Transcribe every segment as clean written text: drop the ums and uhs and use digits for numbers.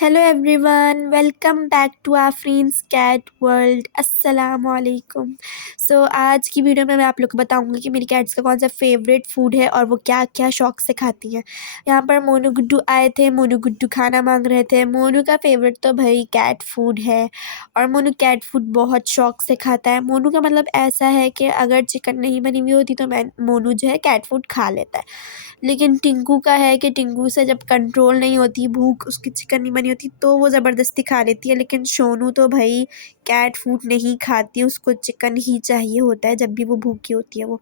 Hello everyone, welcome back to Afreen's cat world. अस्सलाम वालेकुम। आज की वीडियो में मैं आप लोग को बताऊंगी कि मेरी कैट्स का कौन सा फेवरेट फूड है और वो क्या क्या शौक से खाती हैं। यहाँ पर मोनू गुड्डू आए थे। मोनू गुड्डू खाना मांग रहे थे। मोनू का फेवरेट तो भाई कैट फूड है और मोनू कैट फूड बहुत शौक से खाता है। मोनू का मतलब ऐसा है कि अगर चिकन नहीं बनी हुई होती तो मोनू जो है कैट फूड खा लेता है। लेकिन टिंकू का है कि टिंकू से जब कंट्रोल नहीं होती, भूख उसकी चिकन नहीं बनी होती तो वो ज़बरदस्ती खा लेती है। लेकिन सोनू तो भाई कैट फूड नहीं खाती, उसको चिकन ही चाहिए होता है जब भी वो भूखी होती है।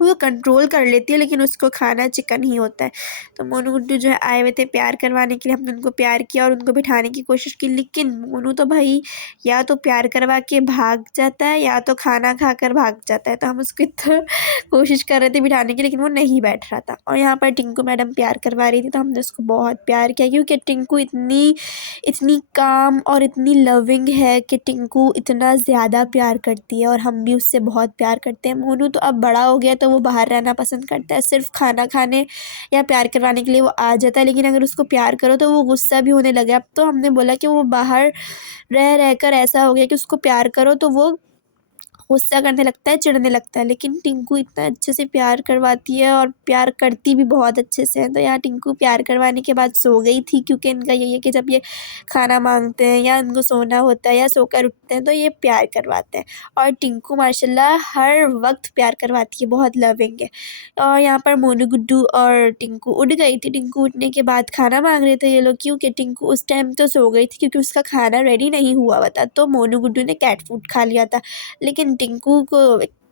वो कंट्रोल कर लेती है लेकिन उसको खाना चिकन ही होता है। तो मोनू गुड्डू जो है आए हुए थे प्यार करवाने के लिए। हमने उनको प्यार किया और उनको बिठाने की कोशिश की, लेकिन मोनू तो भाई या तो प्यार करवा के भाग जाता है या तो खाना खाकर भाग जाता है। तो हम उसको इतना कोशिश कर रहे थे बिठाने की, लेकिन वो नहीं बैठ रहा था। और यहाँ पर टिंकू मैडम प्यार करवा रही थी तो हमने उसको बहुत प्यार किया, क्योंकि टिंकू इतनी इतनी काम और इतनी लविंग है कि टिंकू इतना ज़्यादा प्यार करती है और हम भी उससे बहुत प्यार करते हैं। मोनू तो अब बड़ा हो गया तो वो बाहर रहना पसंद करता है, सिर्फ खाना खाने या प्यार करवाने के लिए वो आ जाता है। लेकिन अगर उसको प्यार करो तो वो गुस्सा भी होने लगा। अब तो हमने बोला कि वो बाहर रह रहकर ऐसा हो गया कि उसको प्यार करो तो वो गुस्सा करने लगता है, चिढ़ने लगता है। लेकिन टिंकू इतना अच्छे से प्यार करवाती है और प्यार करती भी बहुत अच्छे से है। तो यहाँ टिंकू प्यार करवाने के बाद सो गई थी, क्योंकि इनका यही है कि जब ये खाना मांगते हैं या इनको सोना होता है या सोकर उठते हैं तो ये प्यार करवाते हैं। और टिंकू माशाल्लाह हर वक्त प्यार करवाती है, बहुत लविंग है। और यहाँ पर मोनू गुड्डू और टिंकू उठ गई थी। टिंकू उठने के बाद खाना मांग रहे थे ये लोग, क्योंकि टिंकू उस टाइम तो सो गई थी क्योंकि उसका खाना रेडी नहीं हुआ हुआ था। तो मोनू गुड्डू ने कैट फूड खा लिया था, लेकिन टिंकू को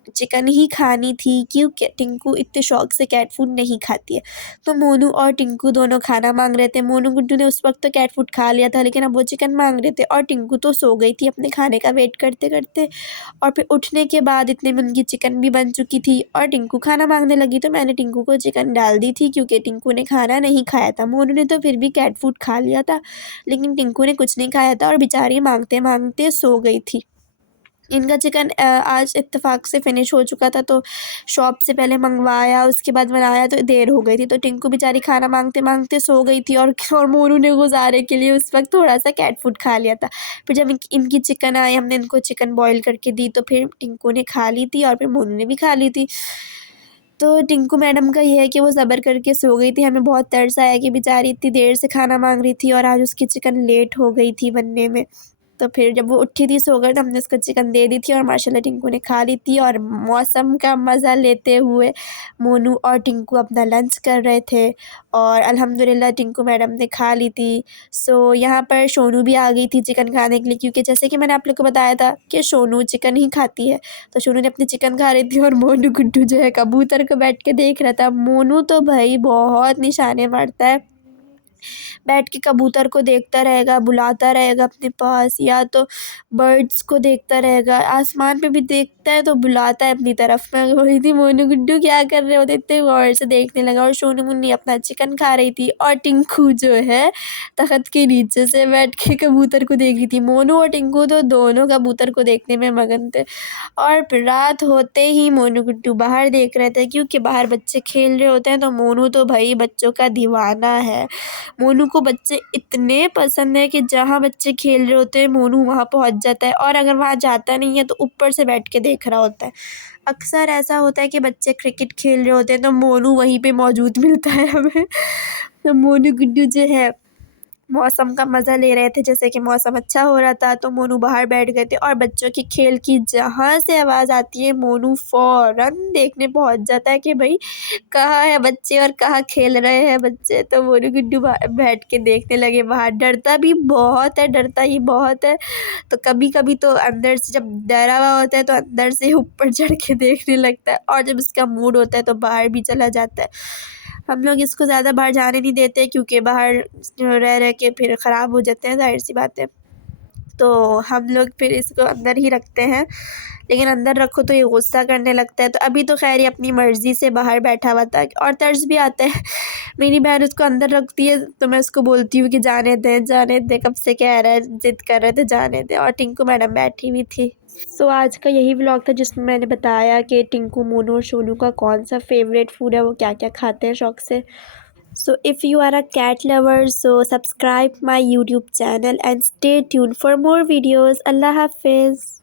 चिकन ही खानी थी, क्योंकि टिंकू इतने शौक से कैट फूड नहीं खाती है। तो मोनू और टिंकू दोनों खाना मांग रहे थे। मोनू गुड्डू ने उस वक्त तो कैट फूड खा लिया था, लेकिन अब वो चिकन मांग रहे थे और टिंकू तो सो गई थी अपने खाने का वेट करते करते। और फिर उठने के बाद इतने में उनकी चिकन भी बन चुकी थी और टिंकू खाना मांगने लगी। तो मैंने टिंकू को चिकन डाल दी थी, क्योंकि टिंकू ने खाना नहीं खाया था। मोनू ने तो फिर भी कैट फूड खा लिया था, लेकिन टिंकू ने कुछ नहीं खाया था और बेचारी मांगते मांगते सो गई थी। इनका चिकन आज इत्तेफाक से फिनिश हो चुका था, तो शॉप से पहले मंगवाया, उसके बाद बनाया तो देर हो गई थी। तो टिंकू बेचारी खाना मांगते मांगते सो गई थी और मोनू ने गुजारे के लिए उस वक्त थोड़ा सा कैट फूड खा लिया था। फिर जब इनकी चिकन आई, हमने इनको चिकन बॉईल करके दी तो फिर टिंकू ने खा ली थी और फिर मोनू ने भी खा ली थी। तो टिंकू मैडम का ये है कि वो सब्र करके सो गई थी। हमें बहुत तरस आया कि बेचारी इतनी देर से खाना मांग रही थी और आज उसकी चिकन लेट हो गई थी बनने में। तो फिर जब वो उठी थी सोकर तो हमने उसको चिकन दे दी थी और माशाल्लाह टिंकू ने खा ली थी। और मौसम का मज़ा लेते हुए मोनू और टिंकू अपना लंच कर रहे थे और अल्हम्दुलिल्लाह टिंकू मैडम ने खा ली थी। यहाँ पर सोनू भी आ गई थी चिकन खाने के लिए, क्योंकि जैसे कि मैंने आप लोग को बताया था कि सोनू चिकन ही खाती है। तो सोनू ने अपनी चिकन खा रही थी और मोनू गुड्डू जो है कबूतर को बैठ के देख रहा था। मोनू तो भाई बहुत निशाने मारता है, बैठ के कबूतर को देखता रहेगा, बुलाता रहेगा अपने पास, या तो बर्ड्स को देखता रहेगा, आसमान पे भी देखता है तो बुलाता है अपनी तरफ। मैं बोल रही थी मोनू गुड्डू क्या कर रहे होते, इतने गौर से देखने लगा। और सोनू मुन्नी अपना चिकन खा रही थी और टिंकू जो है तख्त के नीचे से बैठ के कबूतर को देख रही थी। मोनू और टिंकू तो दोनों कबूतर को देखने में मगन थे। और फिर रात होते ही मोनू गुड्डू बाहर देख रहे थे, क्योंकि बाहर बच्चे खेल रहे होते हैं। तो मोनू तो भाई बच्चों का दीवाना है। मोनू को बच्चे इतने पसंद है कि जहाँ बच्चे खेल रहे होते हैं मोनू वहाँ पहुँच जाता है, और अगर वहाँ जाता नहीं है तो ऊपर से बैठ के देख रहा होता है। अक्सर ऐसा होता है कि बच्चे क्रिकेट खेल रहे होते हैं तो मोनू वहीं पे मौजूद मिलता है हमें। तो मोनू गुड्डू जो है मौसम का मज़ा ले रहे थे। जैसे कि मौसम अच्छा हो रहा था तो मोनू बाहर बैठ गए थे और बच्चों की खेल की जहाँ से आवाज़ आती है मोनू फ़ौरन देखने पहुँच जाता है कि भाई कहाँ है बच्चे और कहाँ खेल रहे हैं बच्चे। तो मोनू गुड्डू बैठ के देखने लगे बाहर। डरता भी बहुत है, डरता ही बहुत है। तो कभी कभी तो अंदर से जब डरा हुआ होता है तो अंदर से ऊपर चढ़ के देखने लगता है, और जब उसका मूड होता है तो बाहर भी चला जाता है। हम लोग इसको ज़्यादा बाहर जाने नहीं देते, क्योंकि बाहर रह रह के फिर ख़राब हो जाते हैं, ज़ाहिर सी बात है। तो हम लोग फिर इसको अंदर ही रखते हैं, लेकिन अंदर रखो तो ये गुस्सा करने लगता है। तो अभी तो खैर ये अपनी मर्ज़ी से बाहर बैठा हुआ था, और तर्स भी आता है। मेरी बहन उसको अंदर रखती है तो मैं उसको बोलती हूँ कि जाने दे, कब से कह रहा है, ज़िद कर रहे थे जाने दे। और टिंकू मैडम बैठी हुई थी। आज का यही व्लॉग था जिसमें मैंने बताया कि टिंकू, मोनू और सोनू का कौन सा फेवरेट फूड है, वो क्या क्या खाते हैं शौक से। So if you are a cat lover, so subscribe my YouTube channel and stay tuned for more videos. Allah Hafiz.